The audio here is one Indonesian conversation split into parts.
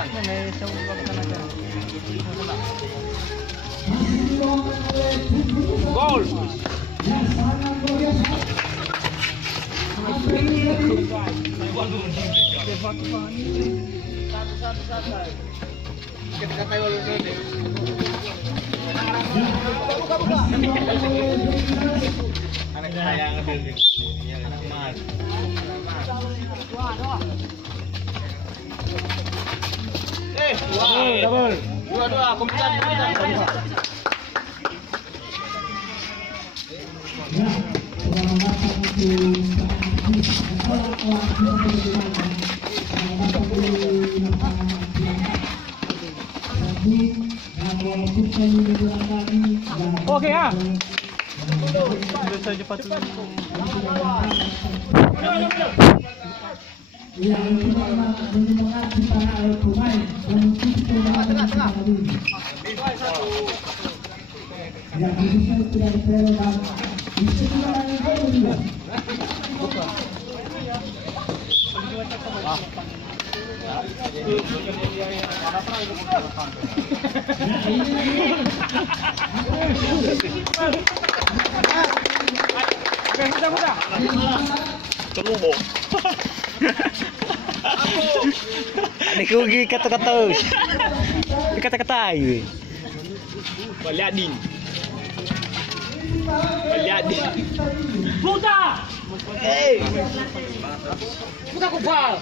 Gol. Anak saya ngambil anak mas. Double. Dua, komentar. Oke ya. Bisa cepat dulu. Mudah. Kelubo. Dikugi kata-kata. Kata-kata ayo. Baliadin. Buta. Buta kupal.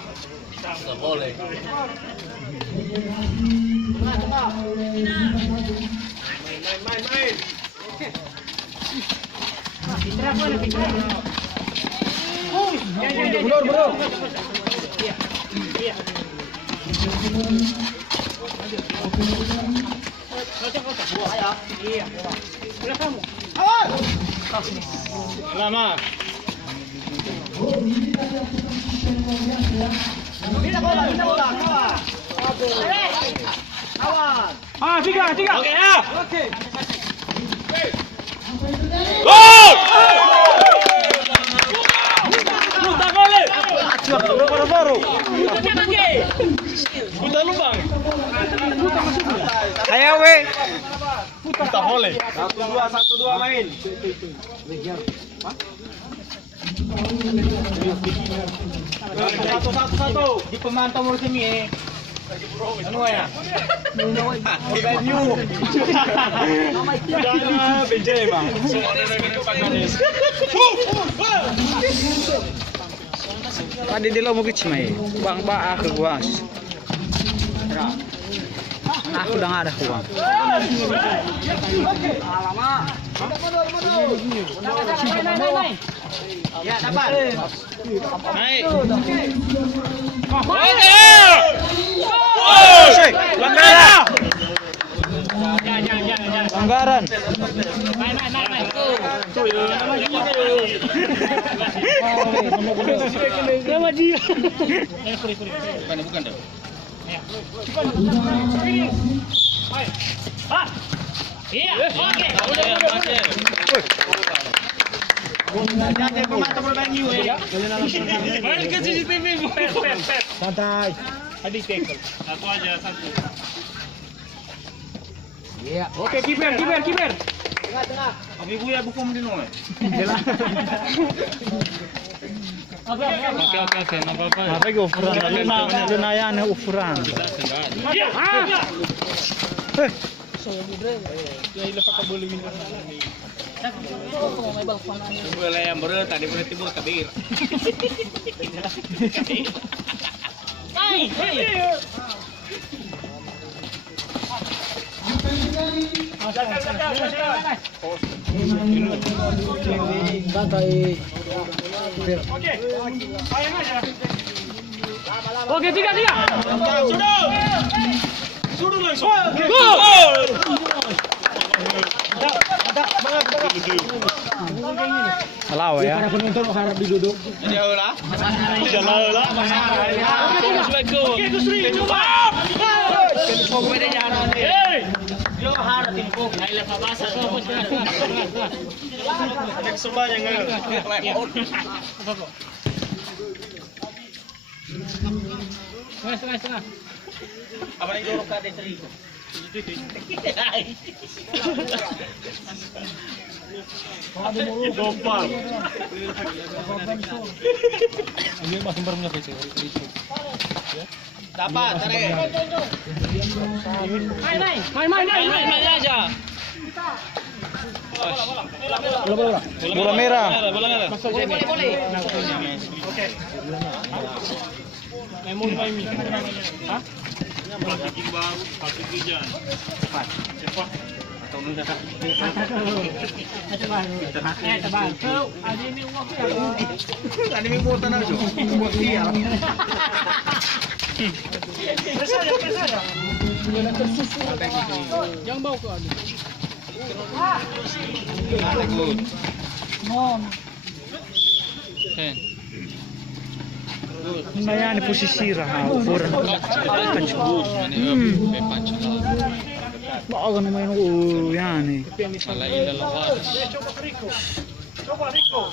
Tak boleh. Main. Fitra mana Fitra? Mundur. Iya. Iya. Sudah kamu. Lama. Pindah bola. Kawan. Tiga. Oke ya. Oke. Gol! Puta gole. Baru. Puta lubang. Ayo we. Puta gole. 1-2 main. Satu. Di pemantau mulut ini. Ano ya? Venue. Benzema. Tadi dia mau kecil bang aku guas. Aku udah nggak ada uang. Alamak. Ya dapat. Naik. Pelanggaran. Pelanggaran. Main. Sama dia. Bukan. Iya, oke. Main ke CCTV. Santai. Adik tackle. Satu aja. Iya. Oke, kiper. Tengah. Abi buya buku mendino. Oke, enggak apa-apa. Apa itu ukuran? Lumayan ukuran. Boleh yang berat tadi boleh timur kabir. Oke, 3. Sudah langsung. Gol. Alaw ya. Para penonton harap diduduk. Jauh lah. Oke, Gusri. Coba. Yo harap info. Nailah pabasa. Next semuanya Setengah. Apa yang dorong kade tri? Gompal. Ini masih berminyak PC. Dapat, tarik. Main aja. Bola merah. Boleh. Oke. Main. Hah? Kaki baru, kaki hujan. Cepat. Atau nunda. Tebal. Ada ini uang ya. Ada ini buat tanah juga. Buat dia. Presada. Jangan bawa ke anu. Lumayan posisi raha, kurang. Bago naman yung yan eh. Coba Rico.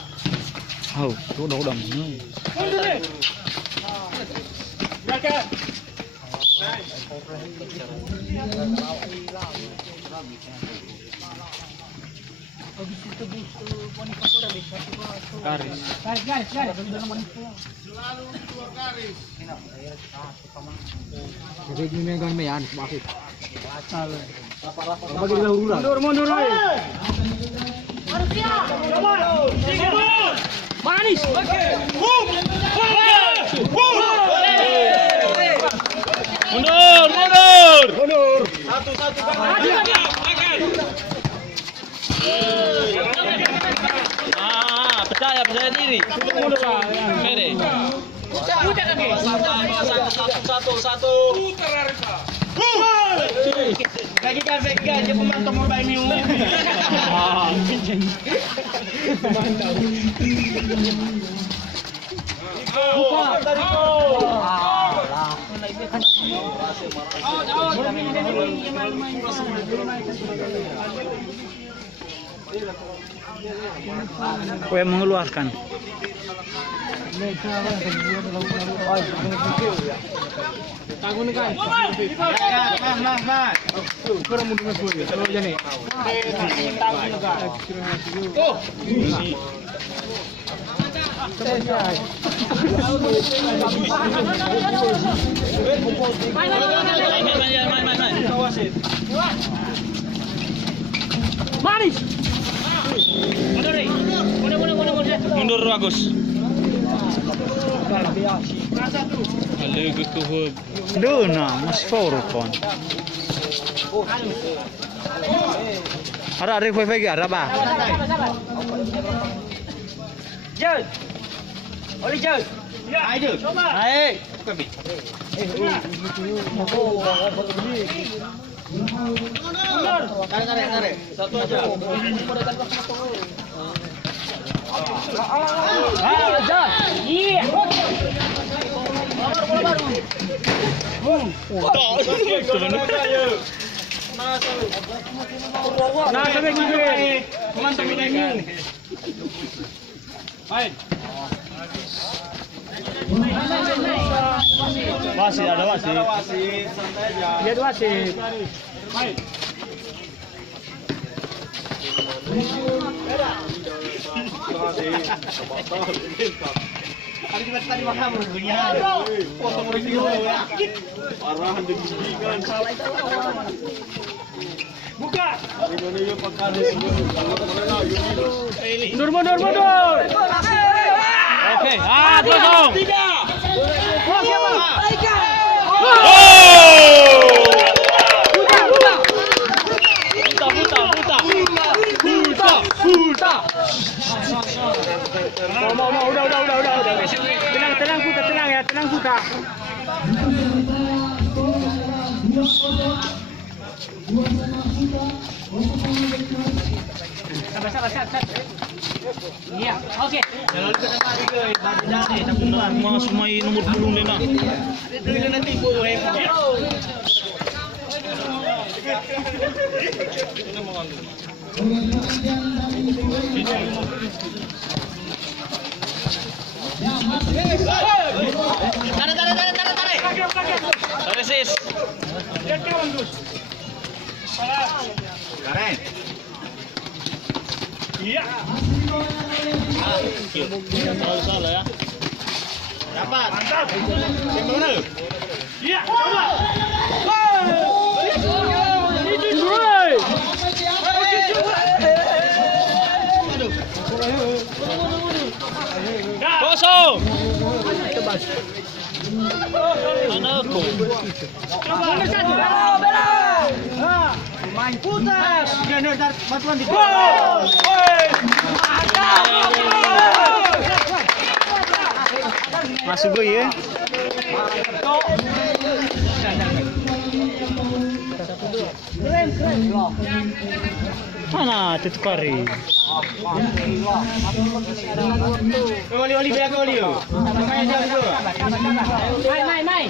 Oh, udah. Garis. Jadi ini yang mayan, maksud. Mundur. Manis. Mundur. Satu. Percaya diri. Pede. Satu. Bagikan dia pemantau mobile new. Kau yang mengeluarkan. Tanggung kan. Mas. Kurang mundur mas boleh. Kalau jadi. Oh. Manis. Mundur Agus. Doon na, mas foro kon. Ada wifi gak? Ada ba? Jauh. Oli jauh. Ayo. Ayo. Tarik. Satu aja. Iya. Wasit, ada wasit. Santai aja. Lihat wasit. Main. Tadi makan burungnya. Potong review ya. Arahan dibimbingan. Buka. Mundur. Oke, 2-0. 3. Oh, siapa? Buta. Mau, udah. Tenang, Buta. Sabar. Iya, oke. Kalau ke depan guys, jangan tak Mas main nomor 10 Lena. itu nanti boleh. Tarik. Resis. Karen. Iya. Terlalu salah ya. Dapat. Mantap. Gimana? Iya, coba. Kosong. Anakku. Main putas. Jangan dar bantuan di. Masuk gue ya. Mana itu kari? Oli biar oli. Main jauh dulu. Main.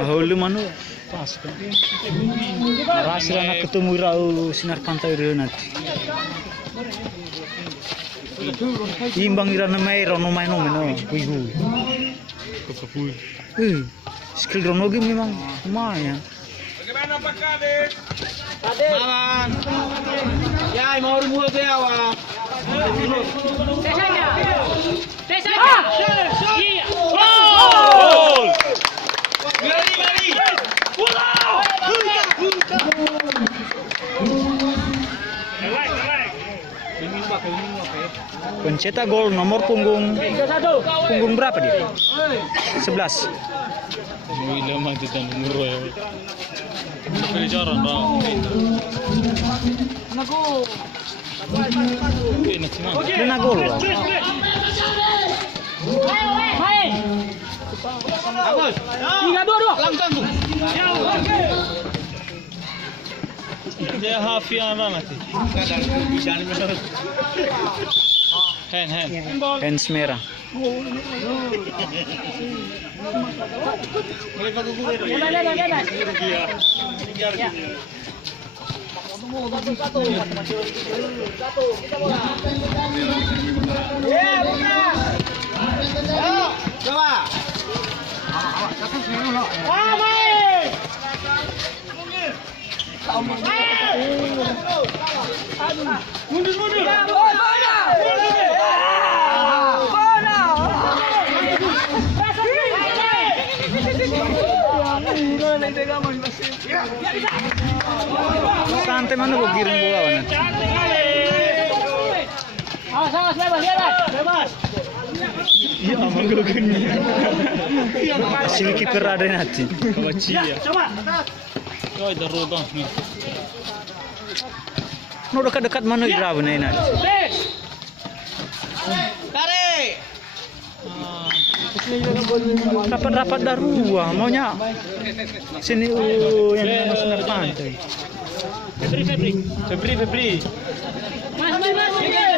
Hulu manu pas kan. Rasil anak ketemu rau sinar pantai dia nanti. Imbang ira namai rono main nomeno kuihu. Kekepui. Skill rono game memang lumayan. Bagaimana Pak Kades? Aman. Ya, mau rumah ke awak. Tesanya. Iya. Gol! Gali. Pulau. Pencetak gol nomor punggung berapa dia? 11. Gila mati dan murah ya. Pelajaran dah. Dia nak gol kau. Main. Bagus. 3-2. Langsung tu. Dia hafian nanti. Hands merah. Coba. Mundur. Santai mana kau giring bola nanti. Awas, bebas. Ya aman kau gini. Sini kiper ada nanti. Kawaci ya. Coba. Oh dah rogang ni. No dekat-dekat mana ira benar nanti. Tarik. Rapat-rapat darua maunya sini yang sinar pantai. Febri.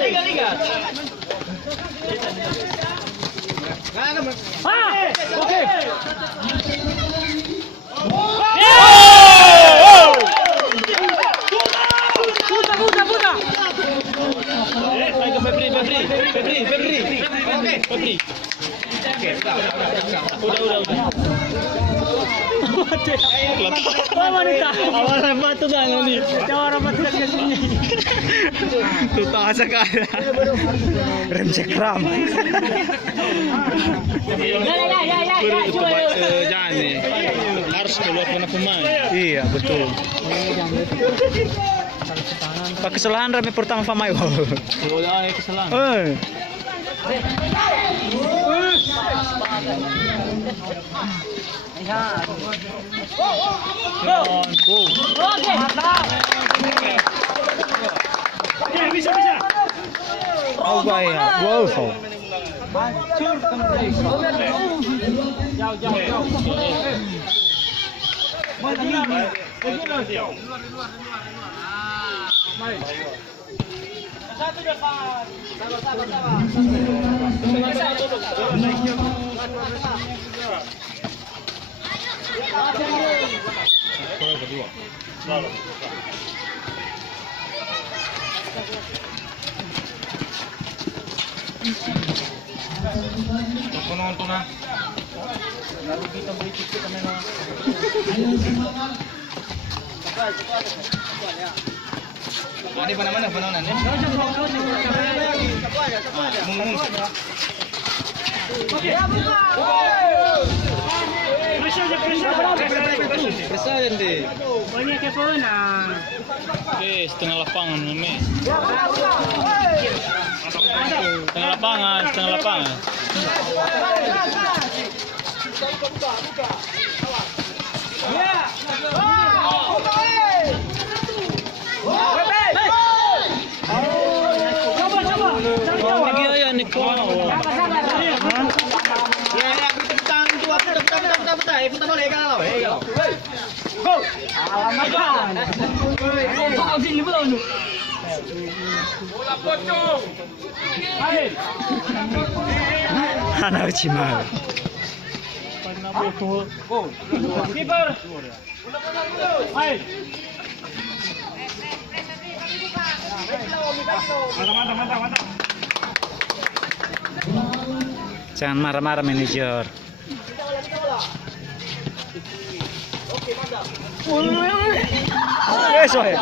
Liga. Oke. Putar. Febri. Udah. Wanita. Awalnya batu dah ni. Jawara mati ke sini. Tu tak sekali. Rem cekram. Jangan ni. Harus keluar kena pemain. Iya betul. Pak kesalahan rem pertama Famai. Oh, kesalahan. Bisa. Oh, baik. Wow. Hancur Jauh, jauh, jauh. Main tinggi. Main. Satu depan. Penonton na. Narugi kita beli tiket kami na. Ada pa naman ang panonan eh. Pressure yan di. Banyak ke pun ah. Okay, setengah lapangan namin. Setengah lapangan. Lagi ayan ni ko. Punta boleh kalau. Anak cimal. Keeper. Hai. Mantap. Jangan marah-marah manajer. Yes, weh.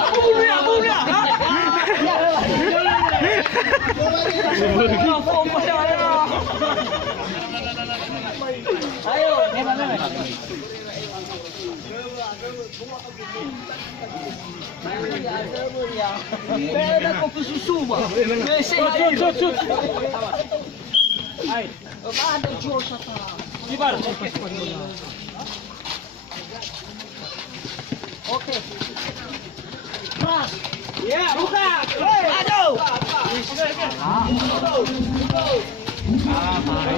Keeper. Oke. Mas. Ya, buka. Aduh.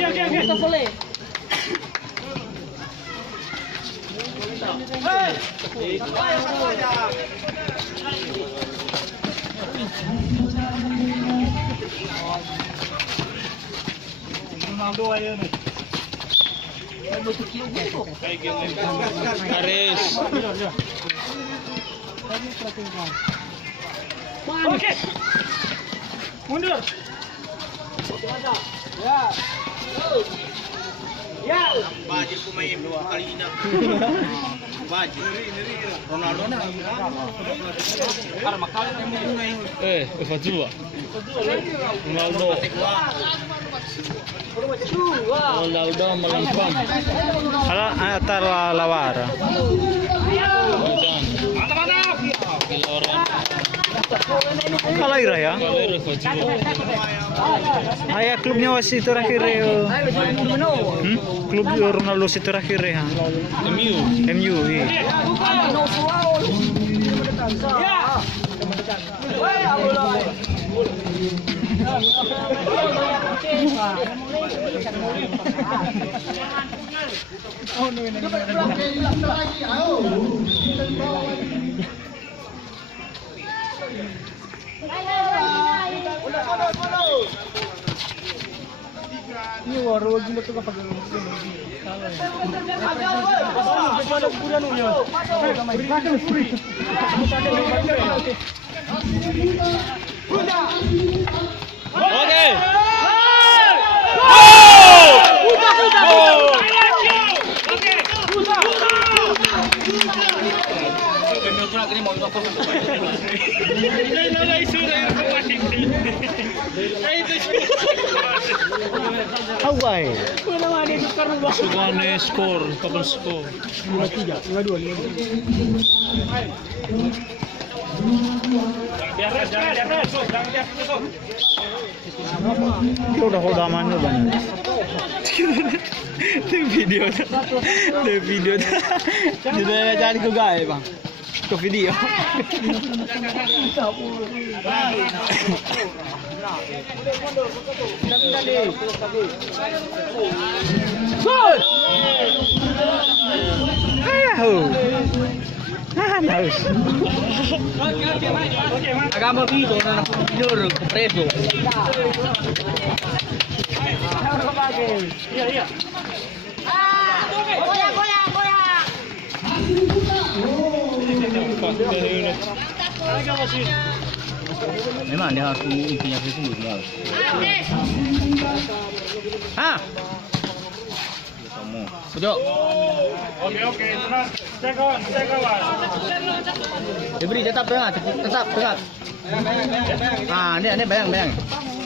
Oke. Kita boleh. Hei. Ronaldo ayo nih. Garis. Oke. Mundur. Ya. Ya. Bajir pemain kali ini. Bajir. Ronaldo na. Fajua. Ronaldo melempam. Ala atar lawara. Kalah ira ya. Ayah klubnya wasit terakhir ya. Klub Ronaldo si terakhir ya. MU. Iya. Ini waru gila tuh kapag Oke. Hawaii. Sugane skor, kapan skor? 5-3, 5-2. Udah mana banget. Video. Jadi jangan ke gaya bang. Ke video. Good! Ayaw. Halos. Agama dito na nakapagpilor, preso. Iya. Memang dia harus intinya sungguh dia. Ah. Kamu. Pujo. Oke, tenang. Saya kawan. Diberi tetap tengah. Ah, ini bayang.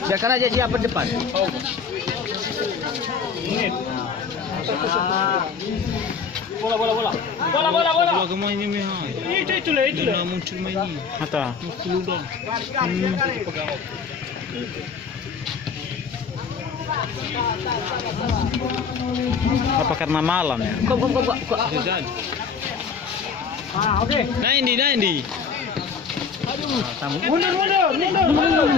Biarkan aja dia depan. Menit. Bola. Bola kemana ini mah? Itu lah. Bola muncul main ini. Mata. Apa karena malam ya? Kok. Ah, oke. 90. Mundur.